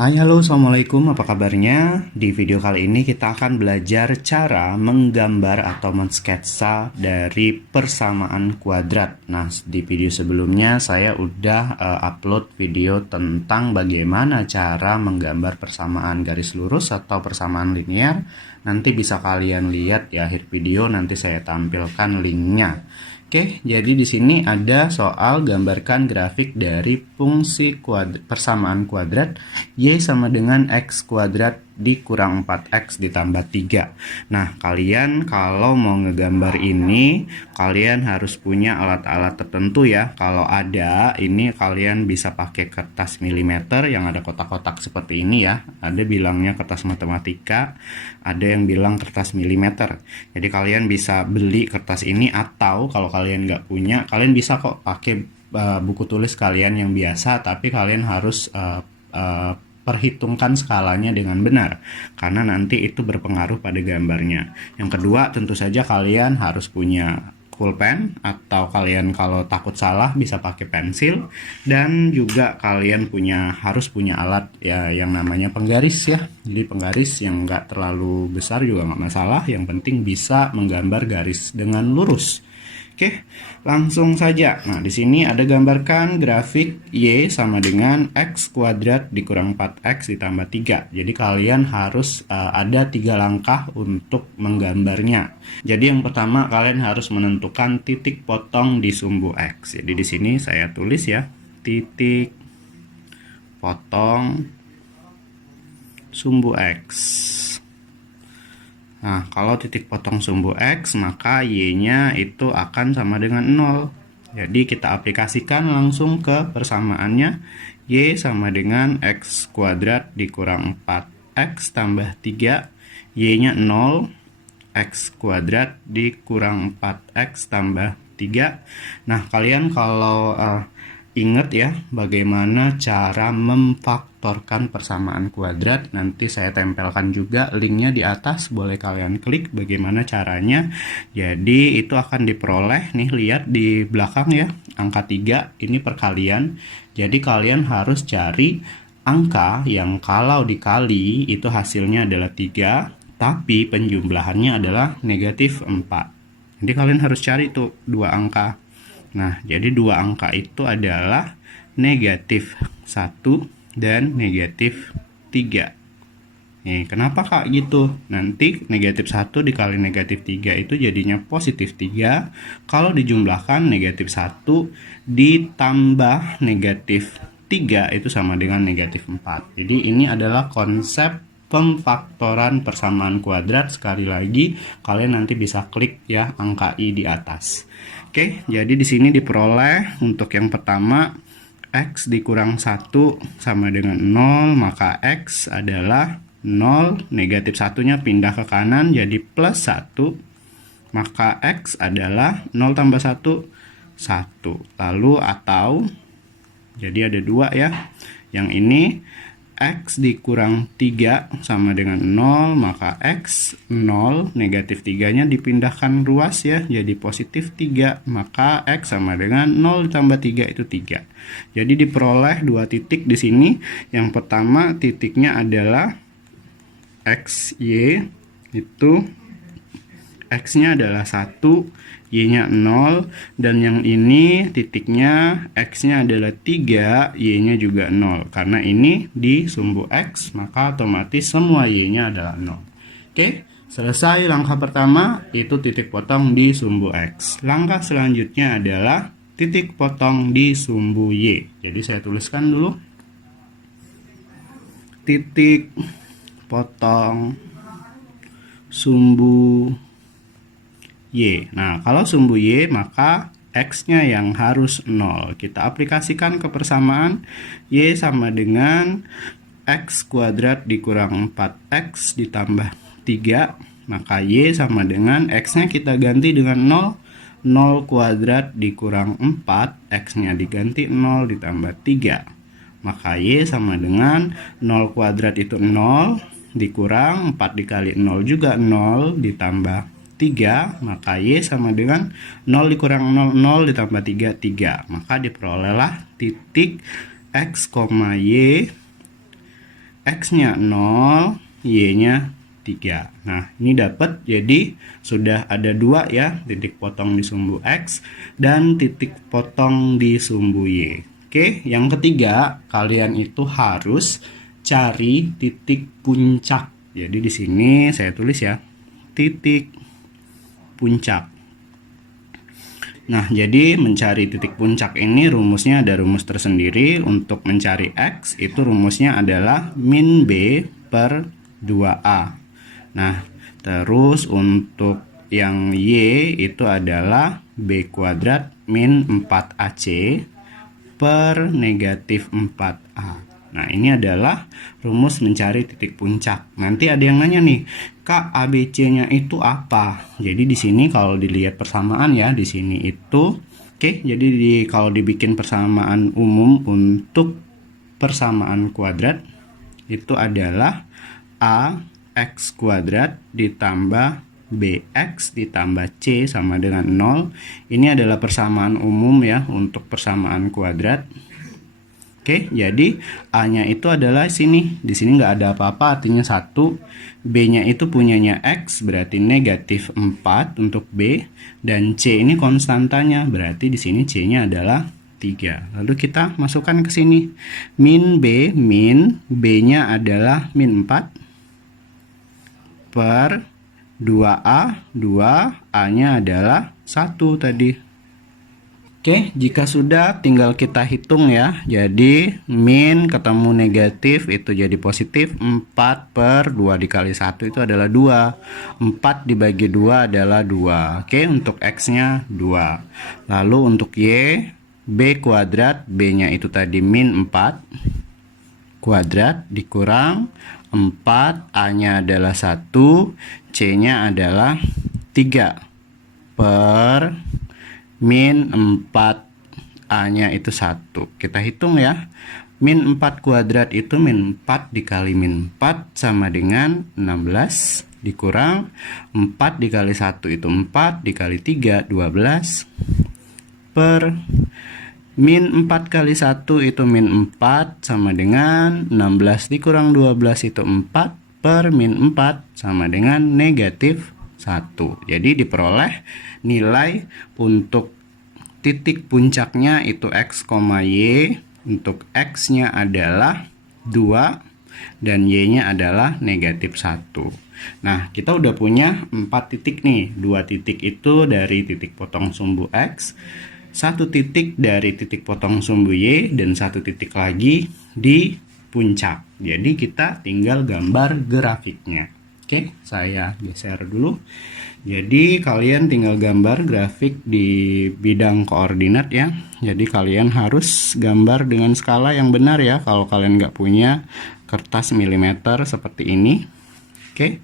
Hai halo, assalamualaikum, apa kabarnya? Di video kali ini kita akan belajar cara menggambar atau mensketsa dari persamaan kuadrat. Nah, di video sebelumnya saya udah upload video tentang bagaimana cara menggambar persamaan garis lurus atau persamaan linear. Nanti bisa kalian lihat di akhir video, nanti saya tampilkan linknya. Oke, jadi di sini ada soal gambarkan grafik dari fungsi persamaan kuadrat Y sama dengan X kuadrat dikurang 4X ditambah 3. Nah, kalian kalau mau ngegambar ini, kalian harus punya alat-alat tertentu ya. Kalau ada, ini kalian bisa pakai kertas milimeter yang ada kotak-kotak seperti ini ya. Ada bilangnya kertas matematika, ada yang bilang kertas milimeter. Jadi kalian bisa beli kertas ini, atau kalau kalian nggak punya, kalian bisa kok pakai buku tulis kalian yang biasa, tapi kalian harus perhitungkan skalanya dengan benar, karena nanti itu berpengaruh pada gambarnya. Yang kedua, tentu saja kalian harus punya pulpen, atau kalian kalau takut salah bisa pakai pensil, dan juga kalian harus punya alat ya yang namanya penggaris ya. Jadi penggaris yang nggak terlalu besar juga nggak masalah, yang penting bisa menggambar garis dengan lurus. Oke, langsung saja. Nah, di sini ada gambarkan grafik Y sama dengan X kuadrat dikurang 4X ditambah 3. Jadi kalian harus ada 3 langkah untuk menggambarnya. Jadi yang pertama, kalian harus menentukan titik potong di sumbu X. Jadi di sini saya tulis ya, titik potong sumbu X. Nah, kalau titik potong sumbu X, maka Y-nya itu akan sama dengan 0. Jadi kita aplikasikan langsung ke persamaannya. Y sama dengan X kuadrat dikurang 4X tambah 3. Y-nya 0. X kuadrat dikurang 4X tambah 3. Nah, kalian kalau ingat ya bagaimana cara memfaktorkan persamaan kuadrat, nanti saya tempelkan juga linknya di atas, boleh kalian klik bagaimana caranya. Jadi itu akan diperoleh, nih lihat di belakang ya, angka 3 ini perkalian. Jadi kalian harus cari angka yang kalau dikali itu hasilnya adalah 3, tapi penjumlahannya adalah negatif 4. Jadi kalian harus cari tuh dua angka. Nah, jadi dua angka itu adalah negatif 1 dan negatif 3. Nih, kenapa Kak gitu? Nanti negatif 1 dikali negatif 3 itu jadinya positif 3. Kalau dijumlahkan negatif 1 ditambah negatif 3 itu sama dengan negatif 4. Jadi ini adalah konsep pemfaktoran persamaan kuadrat. Sekali lagi, kalian nanti bisa klik ya angka I di atas. Oke, jadi di sini diperoleh untuk yang pertama X dikurang 1 sama dengan 0, maka X adalah 0, negatif 1-nya pindah ke kanan jadi plus 1, maka X adalah 0 tambah 1, 1. Lalu atau, jadi ada 2 ya, yang ini X dikurang 3 sama dengan 0, maka X 0, negatif 3-nya dipindahkan ruas ya, jadi positif 3, maka X sama dengan 0 ditambah 3 itu 3. Jadi diperoleh dua titik di sini. Yang pertama titiknya adalah XY, itu X-nya adalah 1, Y-nya 0, dan yang ini titiknya X-nya adalah 3, Y-nya juga 0. Karena ini di sumbu X, maka otomatis semua Y-nya adalah 0. Oke, selesai langkah pertama, itu titik potong di sumbu X. Langkah selanjutnya adalah titik potong di sumbu Y. Jadi saya tuliskan dulu. Titik potong sumbu Y. Nah, kalau sumbu Y maka X-nya yang harus 0. Kita aplikasikan ke persamaan. Y sama dengan X kuadrat dikurang 4X ditambah 3. Maka Y sama dengan X-nya kita ganti dengan 0. 0 kuadrat dikurang 4. X-nya diganti 0 ditambah 3. Maka Y sama dengan 0 kuadrat itu 0. Dikurang 4 dikali 0 juga 0 ditambah 3, maka Y sama dengan 0 dikurang 0, 0 ditambah 3, 3. Maka diperolehlah titik X, Y X-nya 0, Y-nya 3. Nah, ini dapat, jadi sudah ada 2 ya, titik potong di sumbu X dan titik potong di sumbu Y. Oke, yang ketiga, kalian itu harus cari titik puncak. Jadi di sini saya tulis ya, titik puncak. Nah, jadi mencari titik puncak ini rumusnya ada rumus tersendiri. Untuk mencari X itu rumusnya adalah min B per 2A. Nah, terus untuk yang Y itu adalah B kuadrat min 4AC per negatif 4A. Nah, ini adalah rumus mencari titik puncak. Nanti ada yang nanya nih, Kak, ABC-nya itu apa? Jadi di sini kalau dilihat persamaan ya, di sini itu jadi kalau dibikin persamaan umum untuk persamaan kuadrat itu adalah AX kuadrat ditambah BX ditambah C sama dengan 0. Ini adalah persamaan umum ya untuk persamaan kuadrat. Oke, jadi A-nya itu adalah sini. Di sini nggak ada apa-apa, artinya 1. B-nya itu punyanya X, berarti negatif 4 untuk B. Dan C ini konstantanya, berarti di sini C-nya adalah 3. Lalu kita masukkan ke sini. Min B-nya adalah min 4 per 2A, 2A-nya adalah 1 tadi. Oke, jika sudah tinggal kita hitung ya. Jadi min ketemu negatif itu jadi positif. 4 per 2 dikali 1 itu adalah 2. 4 dibagi 2 adalah 2. Oke, untuk X-nya 2. Lalu untuk Y, B kuadrat, B-nya itu tadi min 4 kuadrat dikurang 4, A-nya adalah 1, C-nya adalah 3 per min 4, A-nya itu 1. Kita hitung ya. Min 4 kuadrat itu min 4 dikali min 4 sama dengan 16. Dikurang 4 dikali 1 itu 4, dikali 3, 12. Per min 4 kali 1 itu min 4 sama dengan 16 dikurang 12 itu 4 per min 4 sama dengan negatif 1. Jadi diperoleh nilai untuk titik puncaknya itu X, Y. Untuk X-nya adalah 2 dan Y-nya adalah negatif 1. Nah, kita udah punya 4 titik nih. 2 titik itu dari titik potong sumbu X, 1 titik dari titik potong sumbu Y, dan 1 titik lagi di puncak. Jadi kita tinggal gambar grafiknya. Oke, saya geser dulu. Jadi kalian tinggal gambar grafik di bidang koordinat ya. Jadi kalian harus gambar dengan skala yang benar ya. Kalau kalian nggak punya kertas milimeter seperti ini. Oke,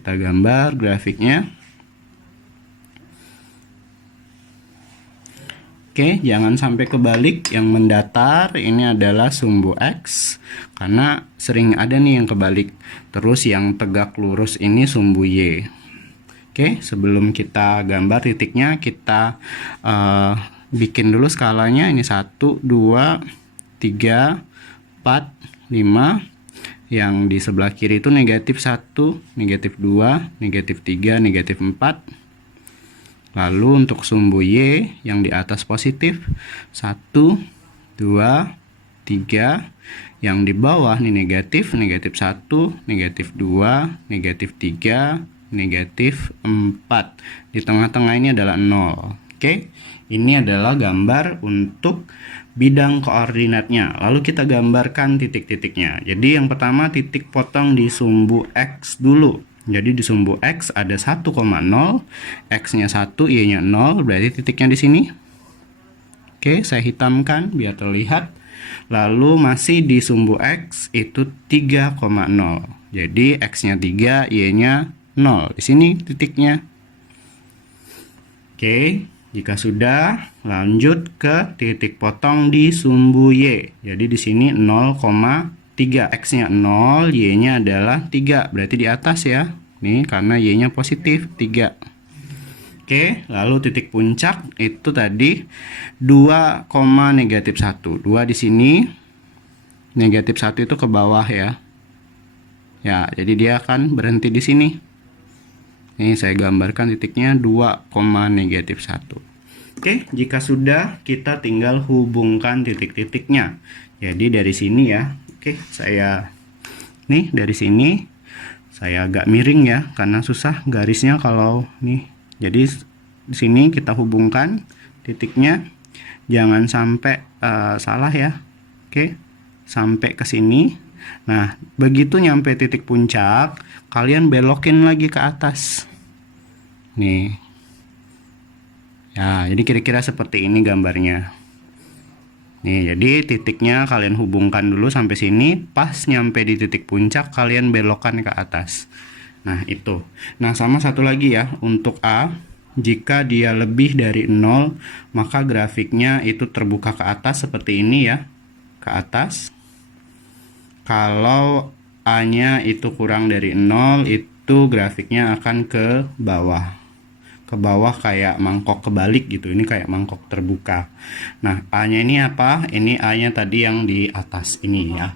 kita gambar grafiknya. Oke, jangan sampai kebalik. Yang mendatar ini adalah sumbu X, karena sering ada nih yang kebalik. Terus yang tegak lurus ini sumbu Y. Oke, sebelum kita gambar titiknya, kita bikin dulu skalanya. Ini 1, 2, 3, 4, 5. Yang di sebelah kiri itu negatif 1, negatif 2, negatif 3, negatif 4. Lalu untuk sumbu Y yang di atas positif 1, 2, 3. Yang di bawah nih negatif, negatif 1, negatif 2, negatif 3, negatif 4. Di tengah-tengah ini adalah 0. Oke, ini adalah gambar untuk bidang koordinatnya. Lalu kita gambarkan titik-titiknya. Jadi yang pertama titik potong di sumbu X dulu. Jadi di sumbu X ada 1,0, X-nya 1, Y-nya 0, berarti titiknya di sini. Oke, saya hitamkan biar terlihat. Lalu masih di sumbu X itu 3,0. Jadi X-nya 3, Y-nya 0. Di sini titiknya. Oke, jika sudah, lanjut ke titik potong di sumbu Y. Jadi di sini 0,3, X-nya 0, Y-nya adalah 3, berarti di atas ya. Nih, karena Y-nya positif, 3. Oke, lalu titik puncak itu tadi 2, negatif 1. 2 di sini, negatif 1 itu ke bawah ya. Ya, jadi dia akan berhenti di sini. Ini saya gambarkan titiknya 2, negatif 1. Oke, jika sudah, kita tinggal hubungkan titik-titiknya. Jadi dari sini ya. Oke, saya nih dari sini saya agak miring ya karena susah garisnya kalau nih. Jadi di sini kita hubungkan titiknya, jangan sampai salah ya. Oke, sampai ke sini. Nah, begitu nyampe titik puncak, kalian belokin lagi ke atas. Nih. Ya, jadi kira-kira seperti ini gambarnya. Nih, jadi titiknya kalian hubungkan dulu sampai sini, pas nyampe di titik puncak kalian belokkan ke atas. Nah, itu. Nah, sama satu lagi ya, untuk A, jika dia lebih dari 0, maka grafiknya itu terbuka ke atas seperti ini ya. Ke atas. Kalau A-nya itu kurang dari 0, itu grafiknya akan ke bawah. Ke bawah kayak mangkok kebalik gitu. Ini kayak mangkok terbuka. Nah, A-nya ini apa? Ini A-nya tadi yang di atas ini ya.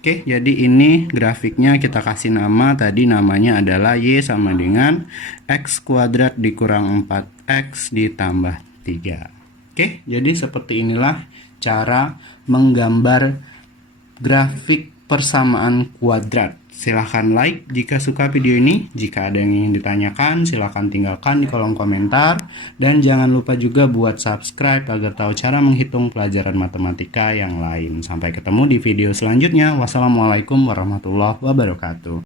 Oke, jadi ini grafiknya kita kasih nama. Tadi namanya adalah Y sama dengan X kuadrat dikurang 4X ditambah 3. Oke, jadi seperti inilah cara menggambar grafik persamaan kuadrat. Silahkan like jika suka video ini. Jika ada yang ingin ditanyakan, silahkan tinggalkan di kolom komentar. Dan jangan lupa juga buat subscribe agar tahu cara menghitung pelajaran matematika yang lain. Sampai ketemu di video selanjutnya. Wassalamualaikum warahmatullahi wabarakatuh.